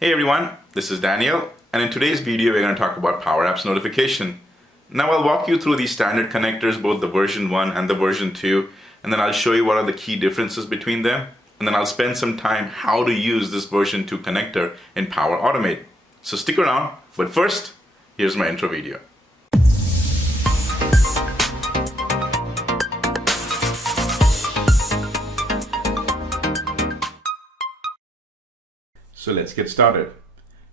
Hey everyone, this is Daniel, and in today's video we're going to talk about Power Apps notification. Now I'll walk you through these standard connectors, both the version 1 and the version 2, and then I'll show you what are the key differences between them, and then I'll spend some time how to use this version 2 connector in Power Automate. So stick around, but first, here's my intro video. So let's get started.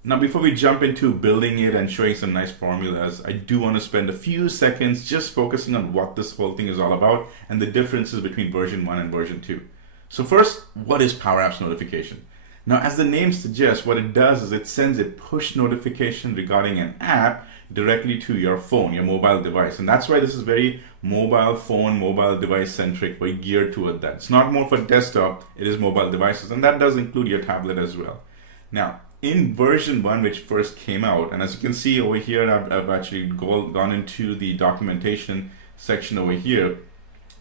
Now before we jump into building it and showing some nice formulas, I do want to spend a few seconds just focusing on what this whole thing is all about and the differences between version 1 and version 2. So first, what is Power Apps notification? Now as the name suggests, what it does is it sends a push notification regarding an app directly to your phone, your mobile device. And that's why this is very mobile phone, mobile device centric, very geared toward that. It's not more for desktop, it is mobile devices, and that does include your tablet as well. Now, in version 1, which first came out, and as you can see over here, I've actually gone into the documentation section over here,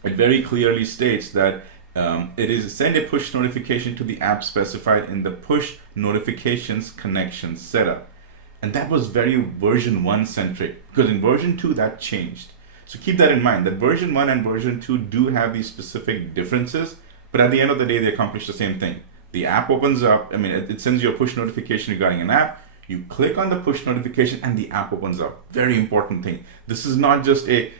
it very clearly states that it is send a push notification to the app specified in the push notifications connection setup. And that was very version 1 centric, because in version 2 that changed. So keep that in mind, that version 1 and version 2 do have these specific differences, but at the end of the day, they accomplish the same thing. The app opens up, it sends you a push notification regarding an app. You click on the push notification and the app opens up. Very important thing. This is not just a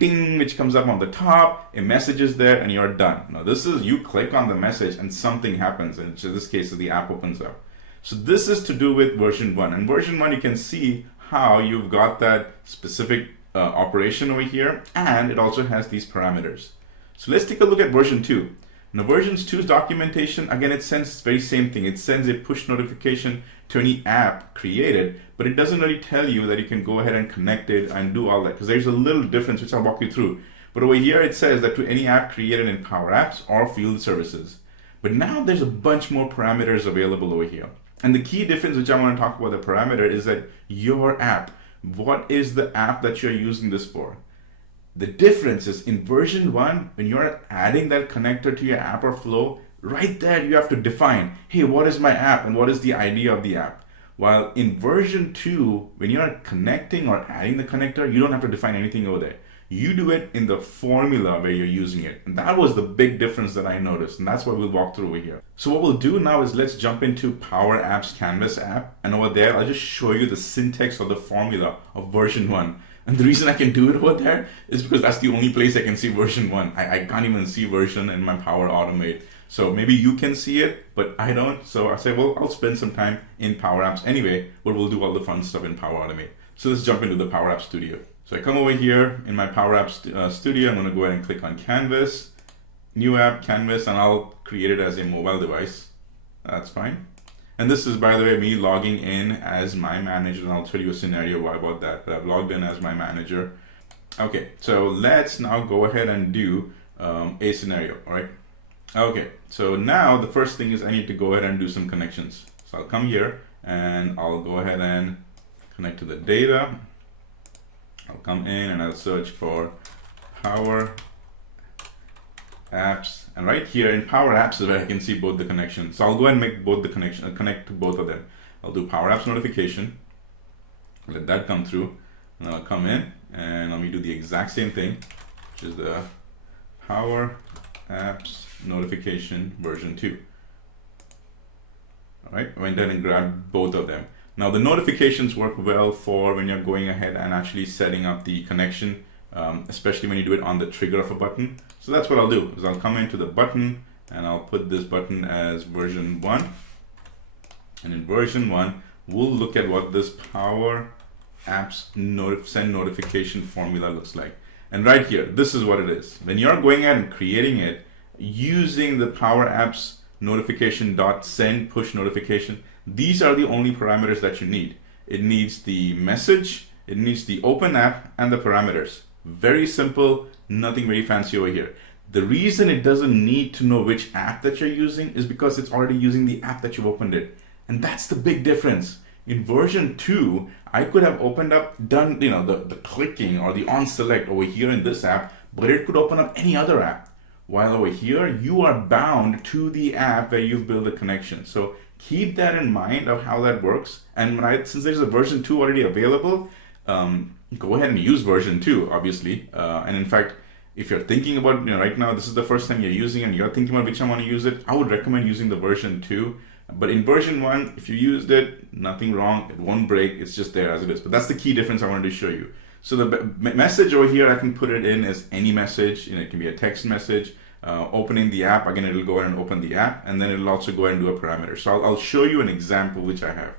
ding which comes up on the top, a message is there and you're done. No, this is you click on the message and something happens. And in this case, the app opens up. So this is to do with version 1. And version 1, you can see how you've got that specific operation over here, and it also has these parameters. So let's take a look at version 2. Now version 2's documentation, again, it sends the very same thing. It sends a push notification to any app created, but it doesn't really tell you that you can go ahead and connect it and do all that, because there's a little difference which I'll walk you through. But over here it says that to any app created in Power Apps or field services. But now there's a bunch more parameters available over here. And the key difference which I want to talk about the parameter is that your app, what is the app that you're using this for? The difference is in version 1, when you're adding that connector to your app or flow, right there you have to define, hey, what is my app and what is the ID of the app? While in version 2, when you're connecting or adding the connector, you don't have to define anything over there. You do it in the formula where you're using it. And that was the big difference that I noticed. And that's what we'll walk through over here. So what we'll do now is let's jump into Power Apps Canvas app. And over there, I'll just show you the syntax or the formula of version 1. And the reason I can do it over there is because that's the only place I can see version 1. I can't even see version in my Power Automate. So maybe you can see it, but I don't. So I say, well, I'll spend some time in Power Apps anyway, but we'll do all the fun stuff in Power Automate. So let's jump into the Power Apps Studio. So I come over here in my Power Apps Studio. I'm going to go ahead and click on Canvas, New App, Canvas, and I'll create it as a mobile device. That's fine. And this is, by the way, me logging in as my manager, and I'll tell you a scenario why about that, but I've logged in as my manager. Okay, so let's now go ahead and do a scenario, all right? Okay, so now the first thing is I need to go ahead and do some connections. So I'll come here and I'll go ahead and connect to the data. I'll come in and I'll search for Power Apps, and right here in Power Apps is where I can see both the connections. So I'll go ahead and make both the connection, connect to both of them. I'll do Power Apps notification, let that come through, and I'll come in and let me do the exact same thing, which is the Power Apps notification version 2. All right, I went ahead and grabbed both of them. Now the notifications work well for when you're going ahead and actually setting up the connection, especially when you do it on the trigger of a button. So that's what I'll do, is I'll come into the button and I'll put this button as version 1. And in version 1, we'll look at what this Power Apps send notification formula looks like. And right here, this is what it is. When you're going ahead and creating it, using the Power Apps notification.send push notification, these are the only parameters that you need. It needs the message, it needs the open app, and the parameters. Very simple, nothing very fancy over here. The reason it doesn't need to know which app that you're using is because it's already using the app that you've opened it. And that's the big difference. In version 2, I could have opened up, done the clicking or the on select over here in this app, but it could open up any other app. While over here, you are bound to the app where you've built a connection. So keep that in mind of how that works. And since there's a version 2 already available, go ahead and use version 2, obviously. And in fact, if you're thinking about, right now, this is the first time you're using it and you're thinking about which I want to use it, I would recommend using the version 2. But in version 1, if you used it, nothing wrong. It won't break. It's just there as it is. But that's the key difference I wanted to show you. So the message over here, I can put it in as any message. It can be a text message. Opening the app, again, it'll go ahead and open the app, and then it'll also go ahead and do a parameter. So I'll show you an example which I have.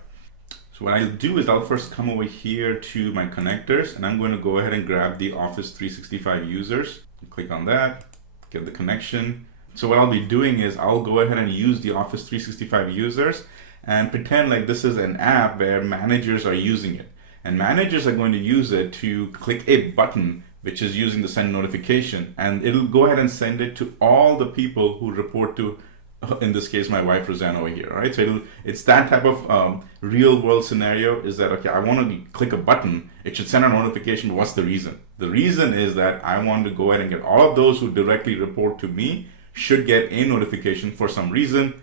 So what I'll do is I'll first come over here to my connectors, and I'm going to go ahead and grab the Office 365 users. Click on that, get the connection. So what I'll be doing is I'll go ahead and use the Office 365 users and pretend like this is an app where managers are using it. And managers are going to use it to click a button which is using the send notification, and it'll go ahead and send it to all the people who report to, in this case, my wife Rosanna over here, right? So it's that type of real world scenario is that, okay, I want to click a button, it should send a notification, but what's the reason? The reason is that I want to go ahead and get all of those who directly report to me should get a notification for some reason.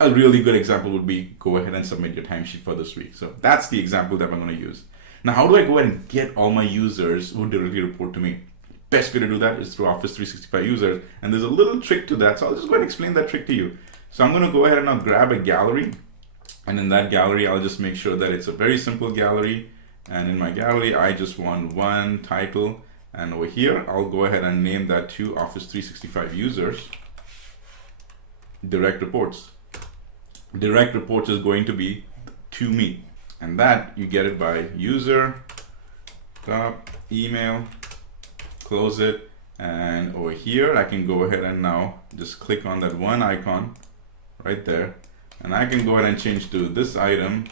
A really good example would be go ahead and submit your timesheet for this week. So that's the example that I'm going to use. Now, how do I go ahead and get all my users who directly report to me? Best way to do that is through Office 365 users. And there's a little trick to that. So I'll just go ahead and explain that trick to you. So I'm going to go ahead and now grab a gallery. And in that gallery, I'll just make sure that it's a very simple gallery. And in my gallery, I just want one title. And over here, I'll go ahead and name that to Office 365 users. Direct reports. Direct reports is going to be to me. And that you get it by user, top, email, close it. And over here, I can go ahead and now just click on that one icon right there. And I can go ahead and change to this item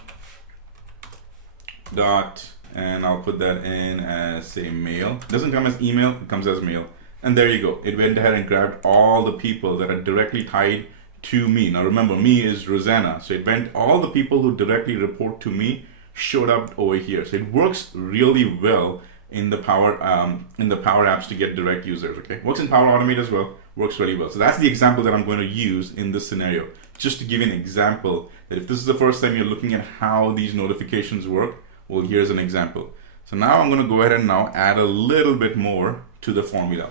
dot, and I'll put that in as say mail. It doesn't come as email, it comes as mail. And there you go. It went ahead and grabbed all the people that are directly tied to me. Now remember, me is Rosanna. So it went, all the people who directly report to me showed up over here. So it works really well in the Power Apps to get direct users. Okay, works in Power Automate as well. Works really well. So that's the example that I'm going to use in this scenario, just to give you an example that if this is the first time you're looking at how these notifications work, well, here's an example. So now I'm going to go ahead and now add a little bit more to the formula.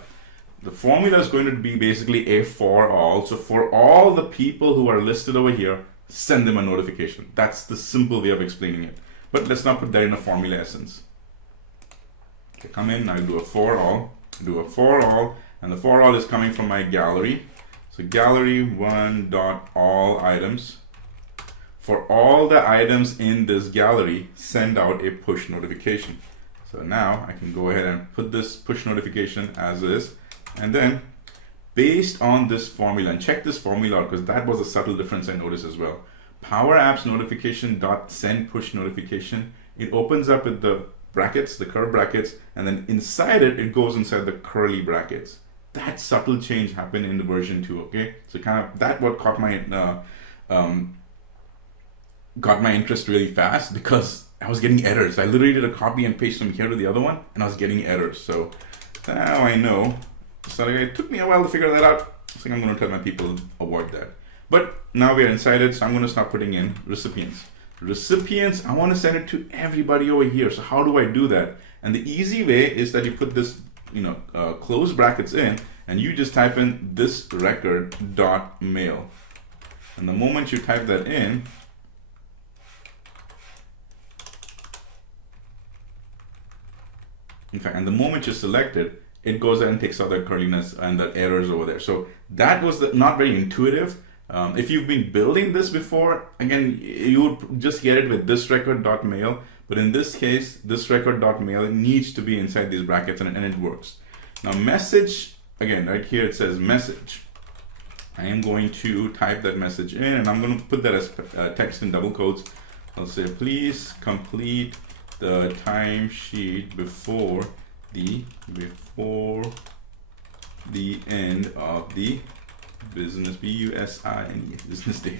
The formula is going to be basically a for all. So for all the people who are listed over here, send them a notification. That's the simple way of explaining it. But let's not put that in a formula essence. Okay, come in, I'll do a for all, and the for all is coming from my gallery. So gallery one dot all items. For all the items in this gallery, send out a push notification. So now I can go ahead and put this push notification as is. And then based on this formula, and check this formula out because that was a subtle difference I noticed as well. Power Apps notification dot send push notification. It opens up with the brackets, the curly brackets, and then inside it, it goes inside the curly brackets. That subtle change happened in the version 2. Okay, so kind of that what caught my interest really fast because I was getting errors. I literally did a copy and paste from here to the other one, and I was getting errors. So now I know. So it took me a while to figure that out. I think I'm going to tell my people avoid that. But now we're inside it, so I'm going to start putting in recipients. Recipients, I want to send it to everybody over here. So how do I do that? And the easy way is that you put this, close brackets in, and you just type in this record dot mail. And the moment you type that in, and the moment you select it, it goes ahead and takes out that curliness and that errors over there. So that was not very intuitive. If you've been building this before, again, you would just get it with this record.mail. But in this case, this record.mail needs to be inside these brackets, and it works. Now message, again, right here it says message. I am going to type that message in, and I'm going to put that as text in double quotes. I'll say, please complete the timesheet before the end of the business, business day.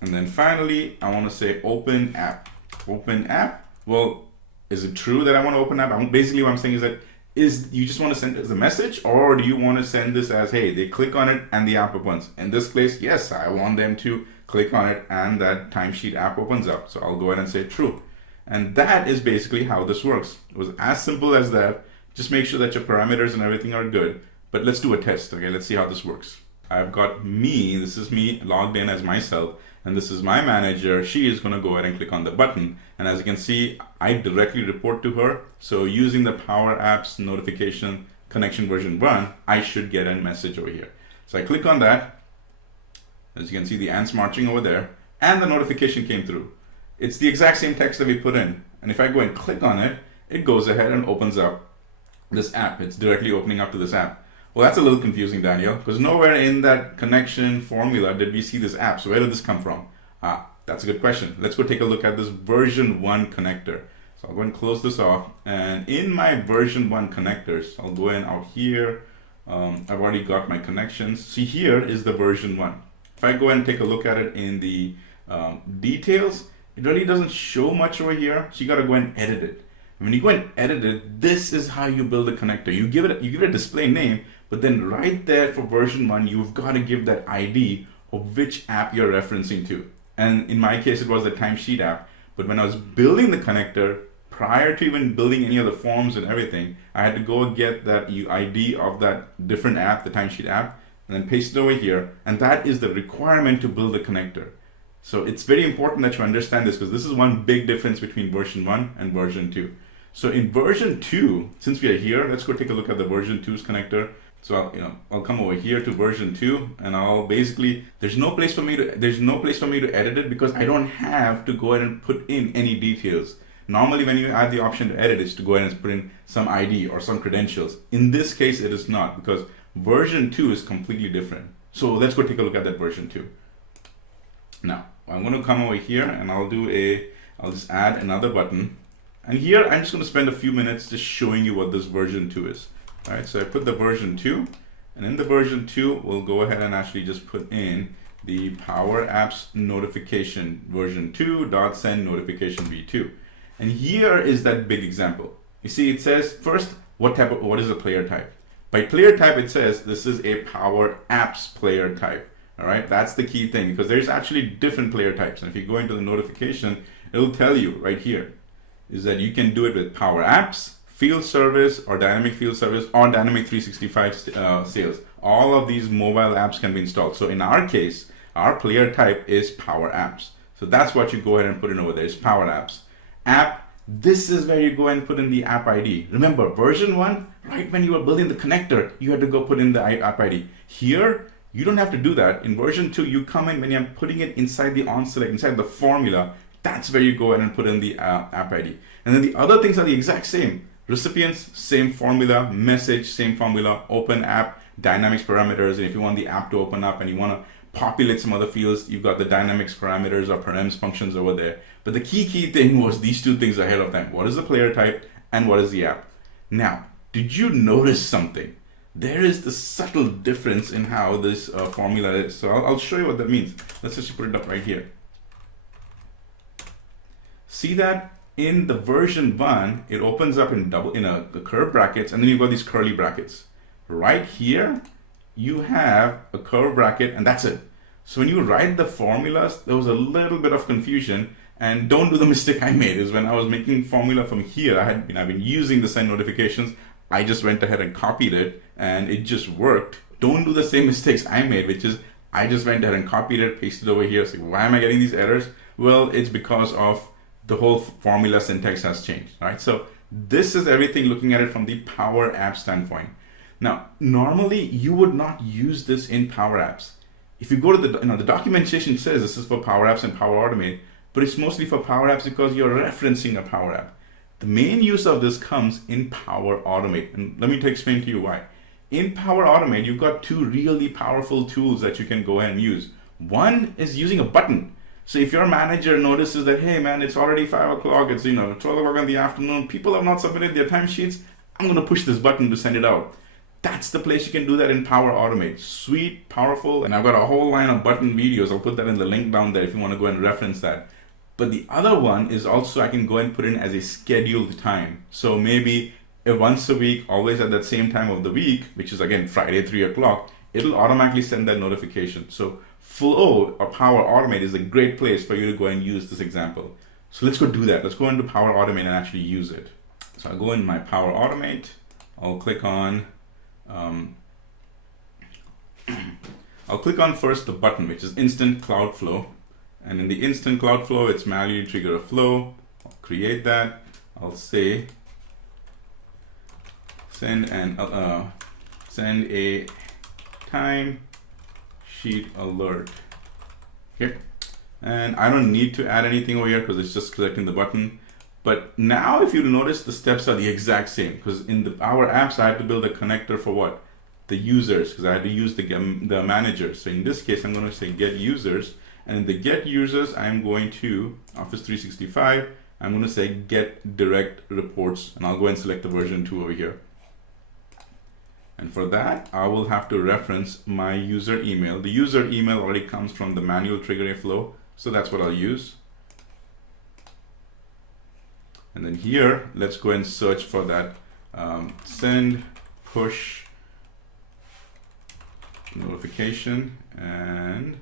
And then finally, I want to say open app. Open app. Well, is it true that I want to open app? Basically what I'm saying is that you just want to send it as a message, or do you want to send this as, hey, they click on it and the app opens? In this case, yes, I want them to click on it, and that timesheet app opens up. So I'll go ahead and say true. And that is basically how this works. It was as simple as that. Just make sure that your parameters and everything are good. But let's do a test, okay? Let's see how this works. I've got me, this is me logged in as myself, and this is my manager. She is gonna go ahead and click on the button. And as you can see, I directly report to her. So using the Power Apps notification connection version 1, I should get a message over here. So I click on that. As you can see, the ants marching over there, and the notification came through. It's the exact same text that we put in. And if I go and click on it, it goes ahead and opens up this app. It's directly opening up to this app. Well, that's a little confusing, Daniel, because nowhere in that connection formula did we see this app. So where did this come from? That's a good question. Let's go take a look at this version 1 connector. So I'll go and close this off. And in my version 1 connectors, I'll go in out here. I've already got my connections. See, here is the version 1. If I go and take a look at it in the details, it really doesn't show much over here. So you got to go and edit it. When you go and edit it, this is how you build a connector. You give it a display name, but then right there for version 1, you've got to give that ID of which app you're referencing to. And in my case, it was the timesheet app. But when I was building the connector, prior to even building any of the forms and everything, I had to go get that ID of that different app, the timesheet app, and then paste it over here. And that is the requirement to build the connector. So it's very important that you understand this, because this is one big difference between version 1 and version 2. So in version 2, since we are here, let's go take a look at the version 2's connector. So I'll come over here to version 2, and I'll basically, there's no place for me to edit it, because I don't have to go ahead and put in any details. Normally when you add the option to edit, it's to go ahead and put in some ID or some credentials. In this case, it is not, because version 2 is completely different. So let's go take a look at that version 2. Now, I'm going to come over here, and I'll just add another button. And here, I'm just going to spend a few minutes just showing you what this version 2 is. All right, so I put the version 2, and in the version 2, we'll go ahead and actually just put in the Power Apps notification version 2.send notification v2. And here is that big example. You see, it says first, what is a player type? By player type, it says this is a Power Apps player type. All right, that's the key thing, because there's actually different player types. And if you go into the notification, it'll tell you right here is that you can do it with Power Apps, Field Service, or Dynamic Field Service, or Dynamic 365 Sales. All of these mobile apps can be installed. So in our case, our player type is Power Apps. So that's what you go ahead and put in over there, is Power Apps. App, this is where you go and put in the app ID. Remember, version 1, right when you were building the connector, you had to go put in the app ID. Here, you don't have to do that. In version 2, you come in when you're putting it inside the onSelect, inside the formula. That's where you go ahead and put in the app ID. And then the other things are the exact same. Recipients, same formula. Message, same formula. Open app, dynamics parameters. And if you want the app to open up and you want to populate some other fields, you've got the dynamics parameters or params functions over there. But the key thing was these two things ahead of time. What is the player type and what is the app? Now, did you notice something? There is the subtle difference in how this formula is. So I'll show you what that means. Let's just put it up right here. See that in the version 1, it opens up in the curved brackets, and then you've got these curly brackets. Right here, you have a curved bracket, and that's it. So when you write the formulas, there was a little bit of confusion. And don't do the mistake I made, is when I was making formula from here, I've been using the send notifications. I just went ahead and copied it, and it just worked. Don't do the same mistakes I made, which is I just went ahead and copied it, pasted it over here. So why am I getting these errors? Well, it's because of the whole formula syntax has changed, right? So this is everything looking at it from the Power Apps standpoint. Now, normally you would not use this in Power Apps. If you go to the documentation says this is for Power Apps and Power Automate, but it's mostly for Power Apps because you're referencing a Power App. The main use of this comes in Power Automate, and let me explain to you why. In Power Automate, you've got two really powerful tools that you can go ahead and use. One is using a button. So if your manager notices that, hey man, it's already 5 o'clock, it's 12 o'clock in the afternoon, people have not submitted their timesheets, I'm gonna push this button to send it out. That's the place you can do that in Power Automate. Sweet, powerful, and I've got a whole line of button videos. I'll put that in the link down there if you want to go and reference that. But the other one is also I can go and put in as a scheduled time. So maybe once a week, always at that same time of the week, which is again Friday 3 o'clock, it'll automatically send that notification. So Flow or Power Automate is a great place for you to go and use this example. So let's go do that. Let's go into Power Automate and actually use it. So I'll go in my Power Automate. I'll click on first the button, which is Instant Cloud Flow. And in the Instant Cloud Flow, it's manually trigger a flow. I'll create that. I'll say send a time sheet alert. Okay, and I don't need to add anything over here because it's just selecting the button. But now if you notice, the steps are the exact same, because in the Power Apps I had to build a connector for what? The users, because I had to use the manager. So in this case I'm going to say get users, and in the get users I'm going to Office 365, I'm going to say get direct reports, and I'll go and select the version 2 over here. And for that, I will have to reference my user email. The user email already comes from the manual trigger a flow, so that's what I'll use. And then here, let's go and search for that send push notification, and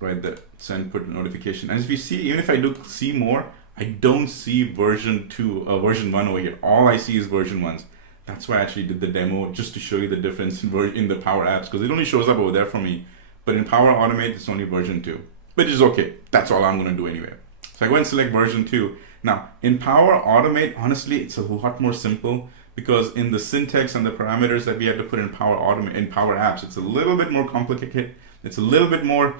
right there, send push notification. As we see, even if I do see more, I don't see version 1 over here. All I see is version 1s. That's why I actually did the demo, just to show you the difference in the Power Apps, because it only shows up over there for me. But in Power Automate, it's only version 2, which is okay. That's all I'm going to do anyway. So I go and select version 2. Now, in Power Automate, honestly, it's a lot more simple, because in the syntax and the parameters that we have to put in Power Automate, in Power Apps, it's a little bit more complicated. It's a little bit more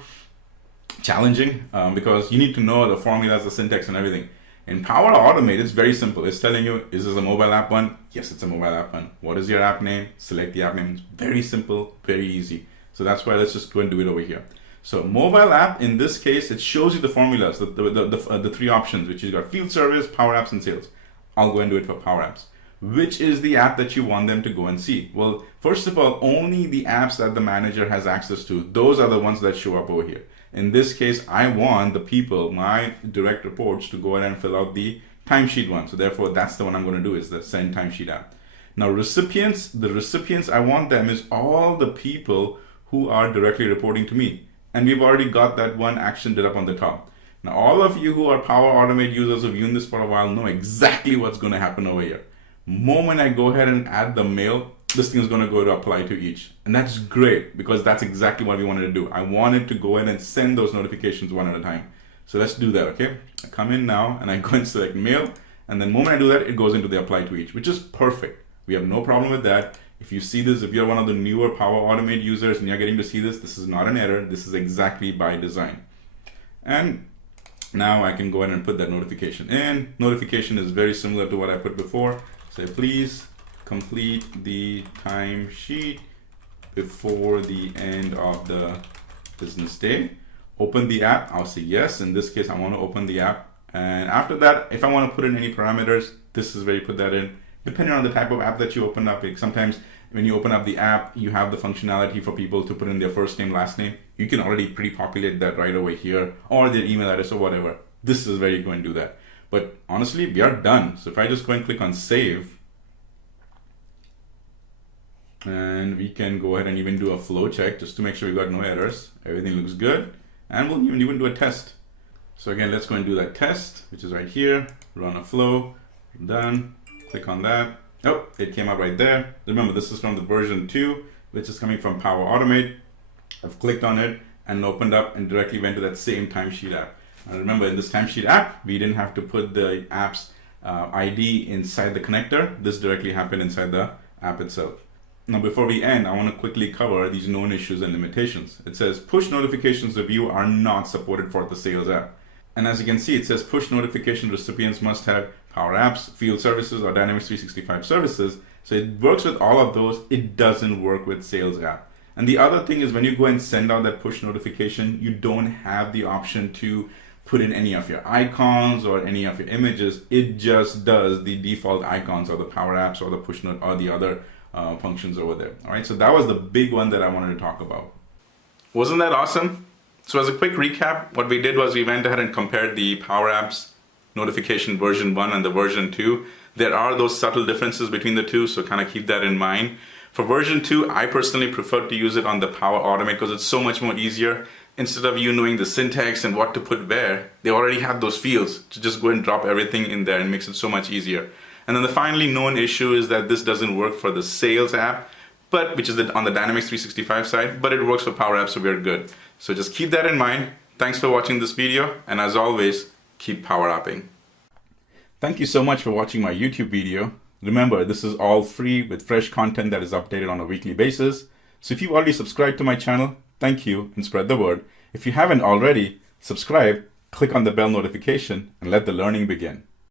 challenging because you need to know the formulas, the syntax, and everything. In Power Automate, it's very simple. It's telling you, is this a mobile app one? Yes, it's a mobile app one. What is your app name? Select the app name. It's very simple, very easy. So that's why let's just go and do it over here. So mobile app, in this case, it shows you the formulas, the 3 options, which you got field service, Power Apps, and sales. I'll go and do it for Power Apps. Which is the app that you want them to go and see? Well, first of all, only the apps that the manager has access to, those are the ones that show up over here. In this case, I want the people, my direct reports, to go ahead and fill out the timesheet one. So therefore, that's the one I'm going to do, is the send timesheet app. Now recipients, the recipients, I want them is all the people who are directly reporting to me. And we've already got that one action did up on the top. Now, all of you who are Power Automate users who've used this for a while know exactly what's going to happen over here. Moment I go ahead and add the mail, this thing is going to go to apply to each. And that's great, because that's exactly what we wanted to do. I wanted to go ahead and send those notifications one at a time. So let's do that, okay? I come in now and I go and select mail. And then the moment I do that, it goes into the apply to each, which is perfect. We have no problem with that. If you see this, if you're one of the newer Power Automate users and you're getting to see this, this is not an error. This is exactly by design. And now I can go ahead and put that notification in. Notification is very similar to what I put before. Say, please complete the timesheet before the end of the business day. Open the app. I'll say yes. In this case, I want to open the app. And after that, if I want to put in any parameters, this is where you put that in. Depending on the type of app that you open up, like sometimes when you open up the app, you have the functionality for people to put in their first name, last name. You can already pre-populate that right over here, or their email address or whatever. This is where you go and do that. But honestly, we are done. So if I just go and click on save, and we can go ahead and even do a flow check just to make sure we got no errors. Everything looks good. And we'll even do a test. So again, let's go and do that test, which is right here. Run a flow. Done. Click on that. Oh, it came up right there. Remember, this is from the version 2, which is coming from Power Automate. I've clicked on it and opened up and directly went to that same timesheet app. And remember, in this timesheet app, we didn't have to put the app's ID inside the connector. This directly happened inside the app itself. Now, before we end, I want to quickly cover these known issues and limitations. It says push notifications review are not supported for the sales app. And as you can see, it says push notification recipients must have Power Apps, Field Services, or Dynamics 365 services. So it works with all of those. It doesn't work with Sales app. And the other thing is, when you go and send out that push notification, you don't have the option to put in any of your icons or any of your images. It just does the default icons or the Power Apps or the push note or the other functions over there. All right, so that was the big one that I wanted to talk about. Wasn't that awesome? So as a quick recap, what we did was we went ahead and compared the Power Apps notification version 1 and the version 2. There are those subtle differences between the two, so kind of keep that in mind. For version 2, I personally prefer to use it on the Power Automate because it's so much more easier. Instead of you knowing the syntax and what to put where, they already have those fields to just go and drop everything in there and makes it so much easier. And then the finally known issue is that this doesn't work for the Sales app, which is on the Dynamics 365 side, but it works for Power Apps, so we're good. So just keep that in mind. Thanks for watching this video, and as always, keep power apping. Thank you so much for watching my YouTube video. Remember, this is all free with fresh content that is updated on a weekly basis. So if you've already subscribed to my channel, thank you and spread the word. If you haven't already, subscribe, click on the bell notification, and let the learning begin.